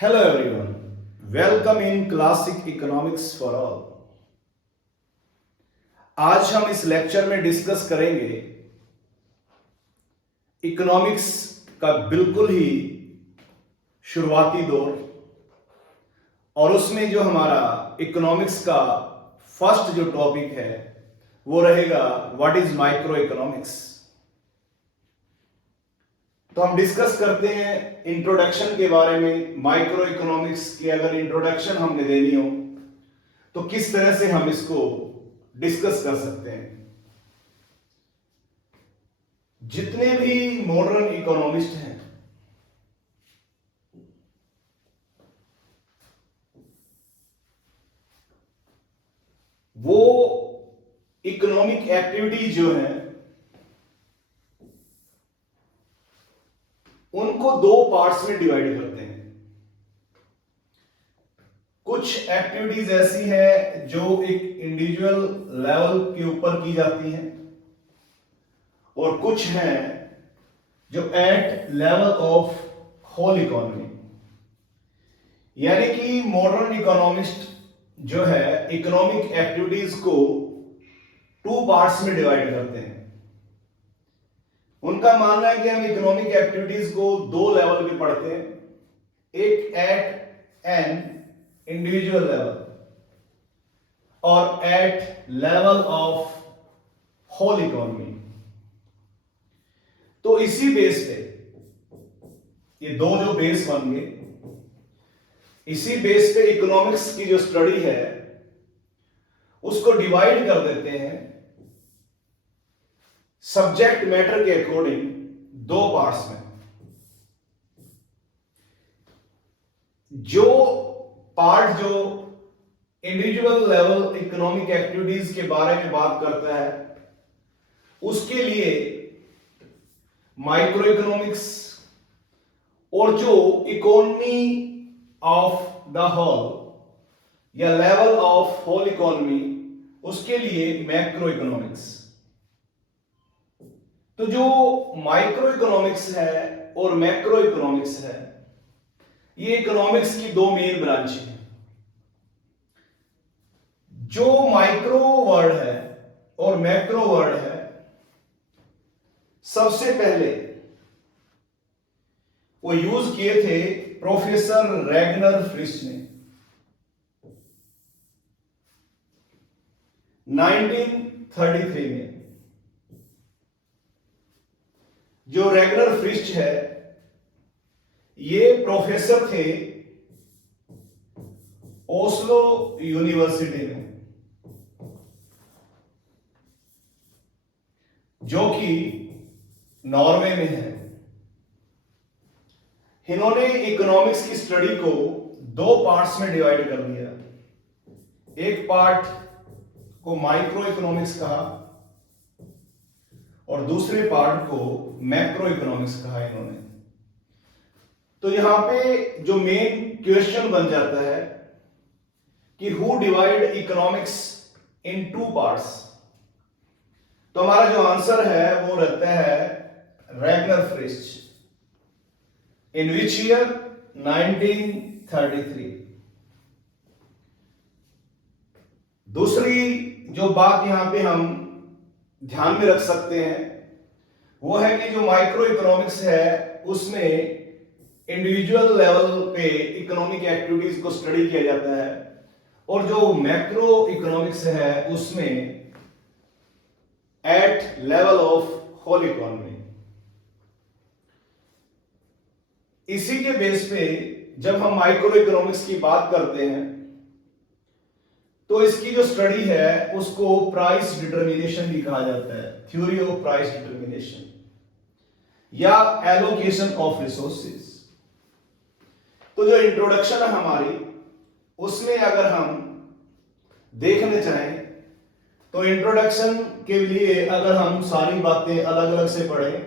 Hello everyone, welcome in Classic Economics for All। आज हम इस लेक्चर में डिस्कस करेंगे इकोनॉमिक्स का बिल्कुल ही शुरुआती दौर और उसमें जो हमारा इकोनॉमिक्स का फर्स्ट जो टॉपिक है वो रहेगा व्हाट इज माइक्रो इकोनॉमिक्स। तो हम डिस्कस करते हैं इंट्रोडक्शन के बारे में। माइक्रो इकोनॉमिक्स की अगर इंट्रोडक्शन हमने देनी हो तो किस तरह से हम इसको डिस्कस कर सकते हैं। जितने भी मॉडर्न इकोनॉमिस्ट हैं वो इकोनॉमिक एक्टिविटी जो है उनको दो पार्ट्स में डिवाइड करते हैं। कुछ एक्टिविटीज ऐसी है जो एक इंडिविजुअल लेवल के ऊपर की जाती हैं और कुछ हैं जो at level of whole economy. यानी कि मॉडर्न इकोनॉमिस्ट जो है इकोनॉमिक एक्टिविटीज को टू पार्ट्स में डिवाइड करते हैं। उनका मानना है कि हम इकोनॉमिक एक्टिविटीज को दो लेवल पे पढ़ते हैं, एक एट एन इंडिविजुअल लेवल और at level of whole economy. तो इसी बेस पे ये दो जो बेस बन गए, इसी बेस पे इकोनॉमिक्स की जो स्टडी है उसको डिवाइड कर देते हैं सब्जेक्ट मैटर के अकॉर्डिंग दो पार्ट्स में। जो पार्ट जो इंडिविजुअल लेवल इकोनॉमिक एक्टिविटीज के बारे में बात करता है उसके लिए माइक्रो इकोनॉमिक्स, और जो इकोनॉमी ऑफ द होल या लेवल ऑफ होल इकोनॉमी उसके लिए मैक्रो इकोनॉमिक्स। तो जो माइक्रो इकोनॉमिक्स है और मैक्रो इकोनॉमिक्स है ये इकोनॉमिक्स की दो मेन ब्रांच है। जो माइक्रो वर्ड है और मैक्रो वर्ड है सबसे पहले वो यूज किए थे प्रोफेसर रैगनर फ्रिश ने 1933 में। जो रैगनर फ्रिश है ये प्रोफेसर थे ओस्लो यूनिवर्सिटी में, जो कि नॉर्वे में है। इन्होंने इकोनॉमिक्स की स्टडी को दो पार्ट्स में डिवाइड कर दिया। एक पार्ट को माइक्रो इकोनॉमिक्स कहा और दूसरे पार्ट को मैक्रो इकोनॉमिक्स कहा इन्होंने। तो यहां पे जो मेन क्वेश्चन बन जाता है कि who divide economics in two parts. तो हमारा जो आंसर है वो रहता है रैगनर फ्रिश। In which year? 1933। दूसरी जो बात यहां पे हम ध्यान में रख सकते हैं वो है कि जो माइक्रो इकोनॉमिक्स है उसमें इंडिविजुअल लेवल पे इकोनॉमिक एक्टिविटीज को स्टडी किया जाता है और जो मैक्रो इकोनॉमिक्स है उसमें at level of whole economy. इसी के बेस पे जब हम माइक्रो इकोनॉमिक्स की बात करते हैं तो इसकी जो स्टडी है उसको प्राइस डिटर्मिनेशन भी कहा जाता है, थ्योरी ऑफ प्राइस डिटर्मिनेशन या एलोकेशन ऑफ रिसोर्सेज। तो जो इंट्रोडक्शन है हमारी उसमें अगर हम देखने चाहें तो इंट्रोडक्शन के लिए अगर हम सारी बातें अलग अलग से पढ़ें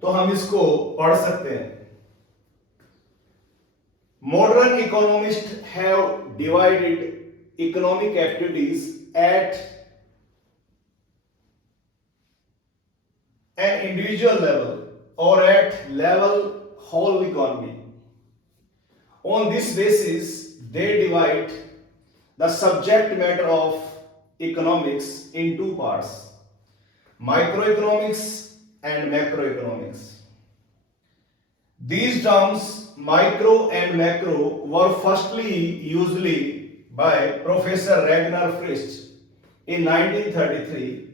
तो हम इसको पढ़ सकते हैं। Modern economists have divided economic activities at an individual level or at level whole economy। On this basis, they divide the subject matter of economics in two parts, microeconomics and macroeconomics. These terms, micro and macro, were firstly usually by Professor Ragnar Frisch in 1933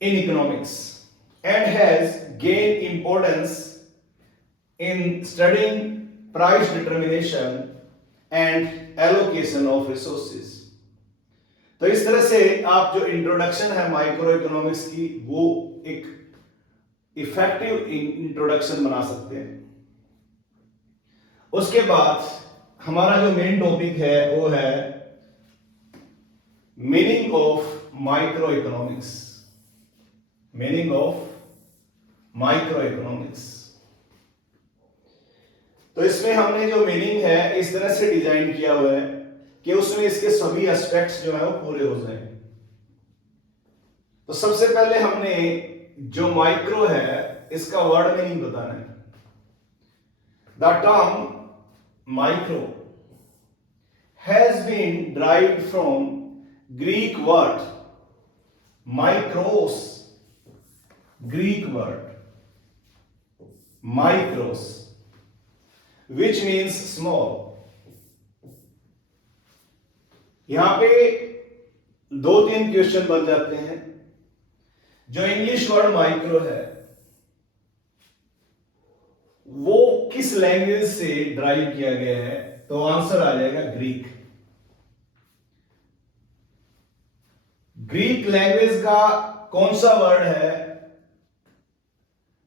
in economics and has gained importance in studying price determination and allocation of resources. तो इस तरह से आप जो introduction है micro economics की वो एक इफेक्टिव इंट्रोडक्शन बना सकते हैं। उसके बाद हमारा जो मेन टॉपिक है वो है meaning of micro economics. Meaning of micro economics, तो इसमें हमने जो मीनिंग है इस तरह से डिजाइन किया हुआ है कि उसमें इसके सभी एस्पेक्ट्स जो है वो पूरे हो जाएं। तो सबसे पहले हमने जो माइक्रो है इसका वर्ड मीनिंग बताना है। The term micro has been derived from Greek word micros, Greek word micros which means small। यहां पे दो तीन क्वेश्चन बन जाते हैं। जो इंग्लिश वर्ड माइक्रो है वो किस लैंग्वेज से ड्राइव किया गया है, तो आंसर आ जाएगा ग्रीक। ग्रीक लैंग्वेज का कौन सा वर्ड है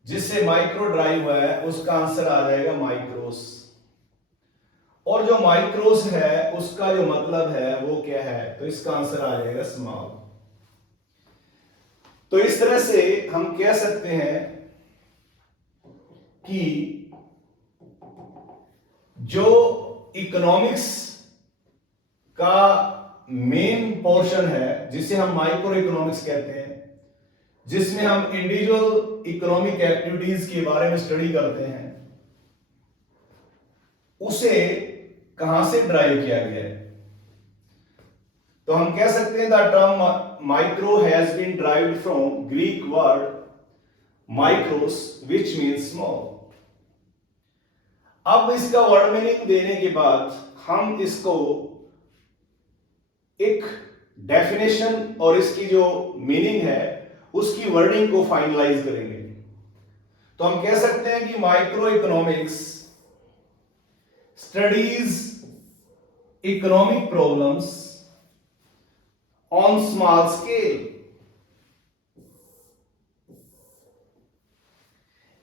जिससे माइक्रो ड्राइव हुआ है, उसका आंसर आ जाएगा माइक्रोस। और जो माइक्रोस है उसका जो मतलब है वो क्या है, तो इसका आंसर आ जाएगा स्मॉल। तो इस तरह से हम कह सकते हैं कि जो इकोनॉमिक्स का मेन पोर्शन है जिसे हम माइक्रो इकोनॉमिक्स कहते हैं, जिसमें हम इंडिविजुअल इकोनॉमिक एक्टिविटीज के बारे में स्टडी करते हैं, उसे कहां से ड्राइव किया गया है, तो हम कह सकते हैं the term micro has been derived from Greek word micros which means small. अब इसका वर्ड मीनिंग देने के बाद हम इसको एक डेफिनेशन और इसकी जो मीनिंग है उसकी वर्डिंग को फाइनलाइज करेंगे। तो हम कह सकते हैं कि micro economics studies economic problems on small scale.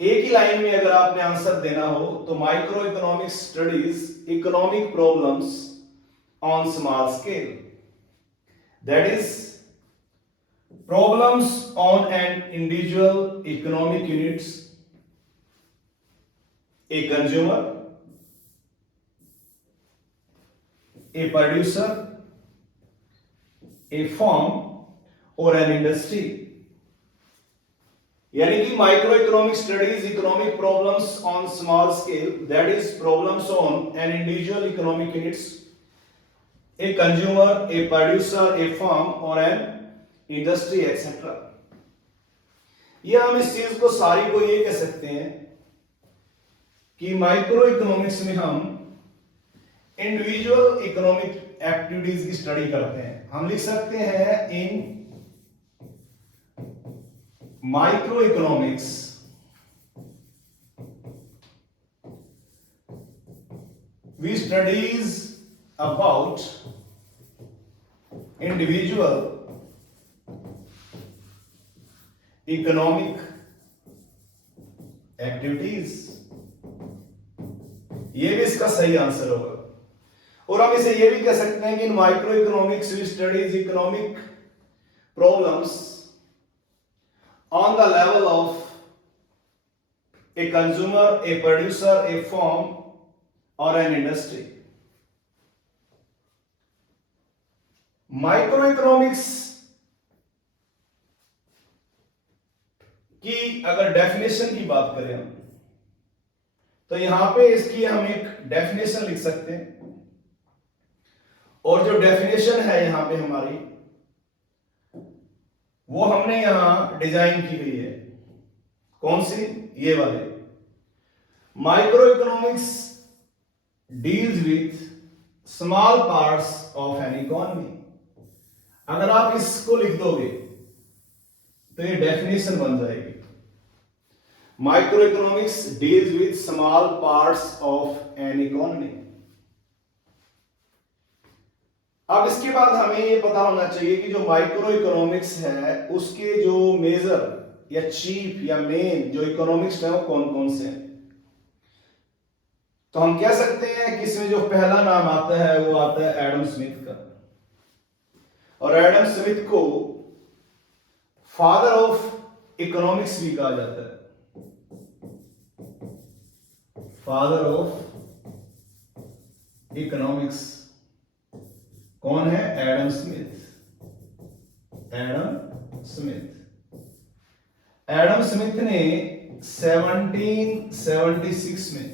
एक ही लाइन में अगर आपने आंसर देना हो तो micro economics studies economic problems on small scale, that is problems on an individual economic units, a consumer, a producer, a firm or an industry। यानी कि micro economic studies economic problems on small scale, that is problems on an individual economic units, A consumer, a producer, a firm और an industry etcetera. ये हम इस चीज को सारी को ये कह सकते हैं कि माइक्रो इकोनॉमिक्स में हम इंडिविजुअल इकोनॉमिक एक्टिविटीज की स्टडी करते हैं। हम लिख सकते हैं in micro economics we studies about individual economic activities. ये भी इसका सही आंसर होगा। और हम इसे ये भी कह सकते हैं कि in micro economics we studies economic problems on the level of a consumer, a producer, a firm और एन इंडस्ट्री। माइक्रो इकोनॉमिक्स की अगर डेफिनेशन की बात करें हम, तो यहां पे इसकी हम एक डेफिनेशन लिख सकते हैं, और जो डेफिनेशन है यहां पे हमारी, वो हमने यहां डिजाइन की गई है। कौन सी? ये वाले। Micro economics deals with small parts of an economy. अगर आप इसको लिख दोगे तो ये डेफिनेशन बन जाएगी। Micro economics deals with small parts of an economy. अब इसके बाद हमें ये पता होना चाहिए कि जो माइक्रो इकोनॉमिक्स है उसके जो मेजर या चीफ या मेन जो इकोनॉमिक्स है वो कौन कौन से हैं। तो हम कह सकते हैं कि इसमें जो पहला नाम आता है वो आता है एडम स्मिथ का, और एडम स्मिथ को फादर ऑफ इकोनॉमिक्स भी कहा जाता है। फादर ऑफ इकोनॉमिक्स कौन है? Adam Smith. Adam Smith. Adam Smith ने 1776 में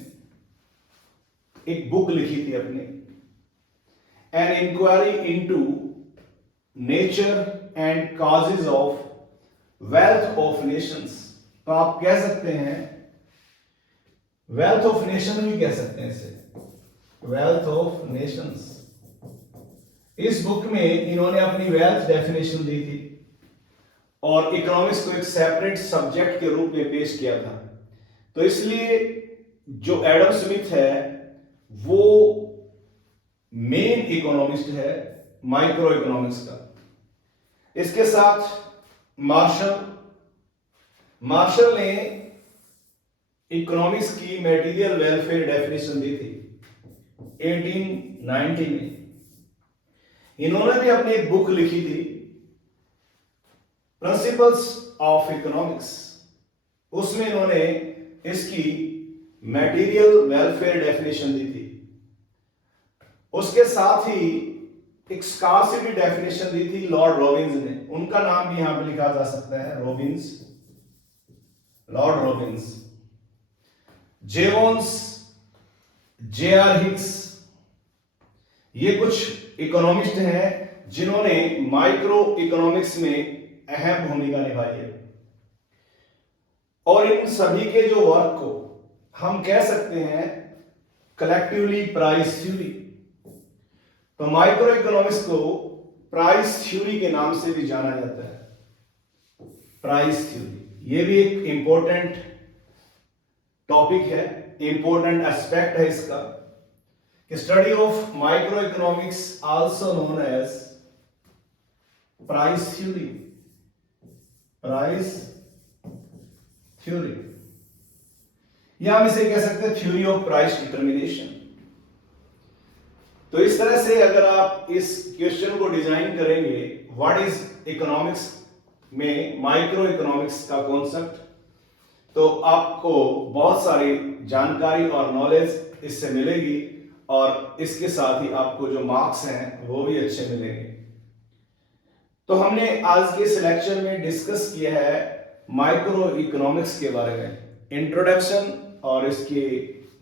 एक बुक लिखी थी अपनी, an inquiry into nature and causes of wealth of nations. तो आप कह सकते हैं वेल्थ ऑफ नेशन भी कह सकते हैं इसे, वेल्थ ऑफ नेशंस। इस बुक में इन्होंने अपनी वेल्थ डेफिनेशन दी थी और इकोनॉमिक्स को एक सेपरेट सब्जेक्ट के रूप में पेश किया था। तो इसलिए जो एडम स्मिथ है वो मेन इकोनॉमिस्ट है माइक्रो इकोनॉमिक्स का। इसके साथ मार्शल ने इकोनॉमिक्स की मटेरियल वेलफेयर डेफिनेशन दी थी 1890 में। इन्होंने भी अपनी एक बुक लिखी थी प्रिंसिपल्स ऑफ इकोनॉमिक्स। उसमें इन्होंने इसकी मटेरियल वेलफेयर डेफिनेशन दी थी। उसके साथ ही एक स्कार्सिटी डेफिनेशन दी थी लॉर्ड रॉबिन्स ने। उनका नाम भी यहां पे लिखा जा सकता है, Robbins, lord Robbins. Jevons, J R. Hicks, ये कुछ इकोनॉमिस्ट हैं जिन्होंने माइक्रो इकोनॉमिक्स में अहम भूमिका निभाई है, और इन सभी के जो वर्क को हम कह सकते हैं कलेक्टिवली प्राइस थ्योरी। तो माइक्रो इकोनॉमिक्स को प्राइस थ्योरी के नाम से भी जाना जाता है, प्राइस थ्योरी। ये भी एक इंपॉर्टेंट टॉपिक है, इंपॉर्टेंट एस्पेक्ट है इसका। Study of micro economics also known as price theory, price theory, या हम इसे कह सकते हैं थ्योरी ऑफ प्राइस डिटर्मिनेशन। तो इस तरह से अगर आप इस क्वेश्चन को डिजाइन करेंगे व्हाट इज इकोनॉमिक्स में माइक्रो इकोनॉमिक्स का कॉन्सेप्ट, तो आपको बहुत सारी जानकारी और नॉलेज इससे मिलेगी, और इसके साथ ही आपको जो मार्क्स हैं वो भी अच्छे मिलेंगे। तो हमने आज के इस लेक्चर में डिस्कस किया है माइक्रो इकोनॉमिक्स के बारे में, इंट्रोडक्शन और इसकी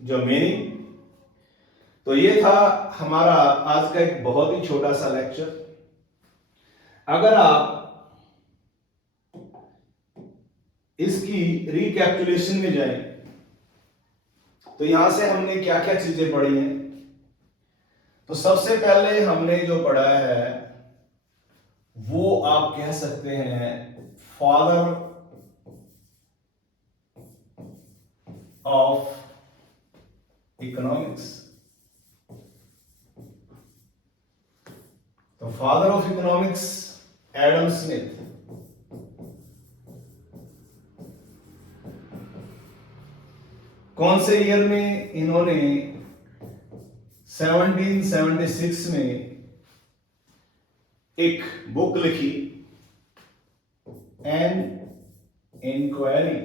जो मीनिंग। तो ये था हमारा आज का एक बहुत ही छोटा सा लेक्चर। अगर आप इसकी रिकैपिटुलेशन में जाएं तो यहां से हमने क्या क्या चीजें पढ़ी हैं। तो सबसे पहले हमने जो पढ़ा है वो आप कह सकते हैं फादर ऑफ इकोनॉमिक्स। तो father of economics Adam Smith. कौन से ईयर में? इन्होंने 1776 में एक बुक लिखी, an inquiry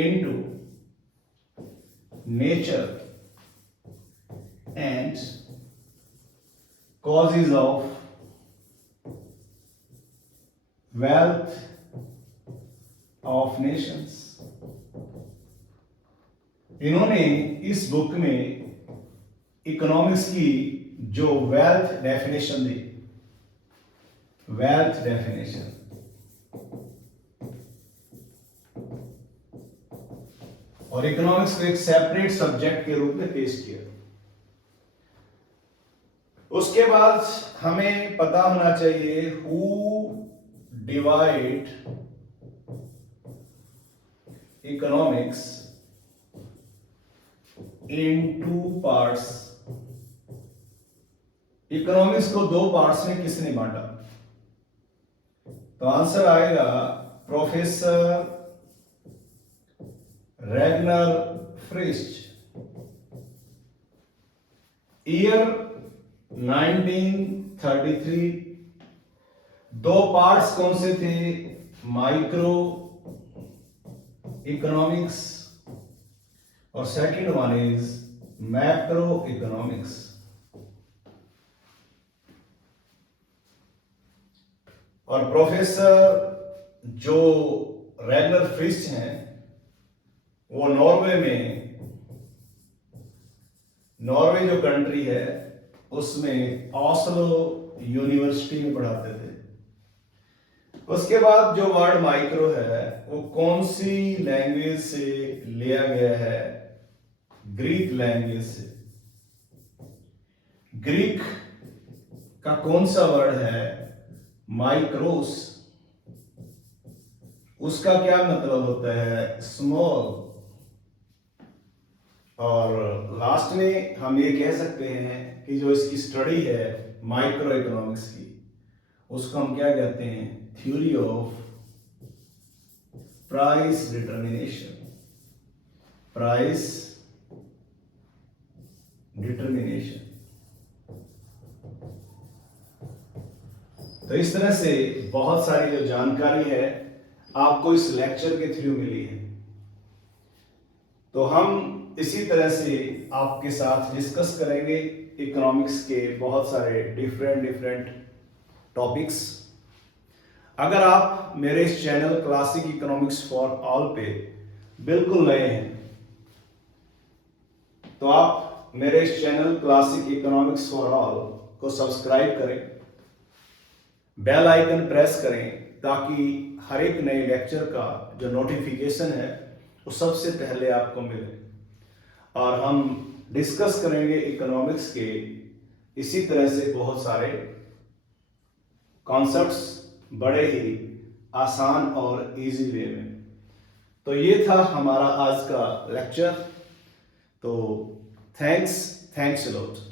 into nature and causes of wealth of nations। इन्होंने इस बुक में इकोनॉमिक्स की जो वेल्थ डेफिनेशन दी, वेल्थ डेफिनेशन, और इकोनॉमिक्स को एक सेपरेट सब्जेक्ट के रूप में पेश किया। उसके बाद हमें पता होना चाहिए who divide economics in two parts. Economics को दो पार्ट्स में किसने बांटा? तो आंसर आएगा प्रोफेसर रैगनर फ्रिस्ट, ईयर 1933। दो पार्ट्स कौन से थे? माइक्रो इकोनॉमिक्स और second one is macro economics. और प्रोफेसर जो रैगनर फ्रिस्ट हैं वो नॉर्वे जो कंट्री है उसमें ऑस्लो यूनिवर्सिटी में पढ़ाते थे। उसके बाद जो वर्ड माइक्रो है वो कौन सी लैंग्वेज से लिया गया है? ग्रीक लैंग्वेज से। ग्रीक का कौन सा वर्ड है? माइक्रोस। उसका क्या मतलब होता है? स्मॉल। और लास्ट में हम ये कह सकते हैं कि जो इसकी स्टडी है माइक्रो इकोनॉमिक्स की, उसको हम क्या कहते हैं? Theory of price determination. Price determination. तो इस तरह से बहुत सारी जो जानकारी है आपको इस लेक्चर के थ्रू मिली है। तो हम इसी तरह से आपके साथ डिस्कस करेंगे इकोनॉमिक्स के बहुत सारे डिफरेंट टॉपिक्स। अगर आप मेरे इस channel classic economics for all पे बिल्कुल नए हैं तो आप मेरे इस channel classic economics for all को सब्सक्राइब करें, बेल आइकन प्रेस करें ताकि हर एक नए लेक्चर का जो नोटिफिकेशन है वो सबसे पहले आपको मिले। और हम डिस्कस करेंगे इकोनॉमिक्स के इसी तरह से बहुत सारे कॉन्सेप्ट्स बड़े ही आसान और इजी वे में। तो ये था हमारा आज का लेक्चर। तो थैंक्स अ लॉट।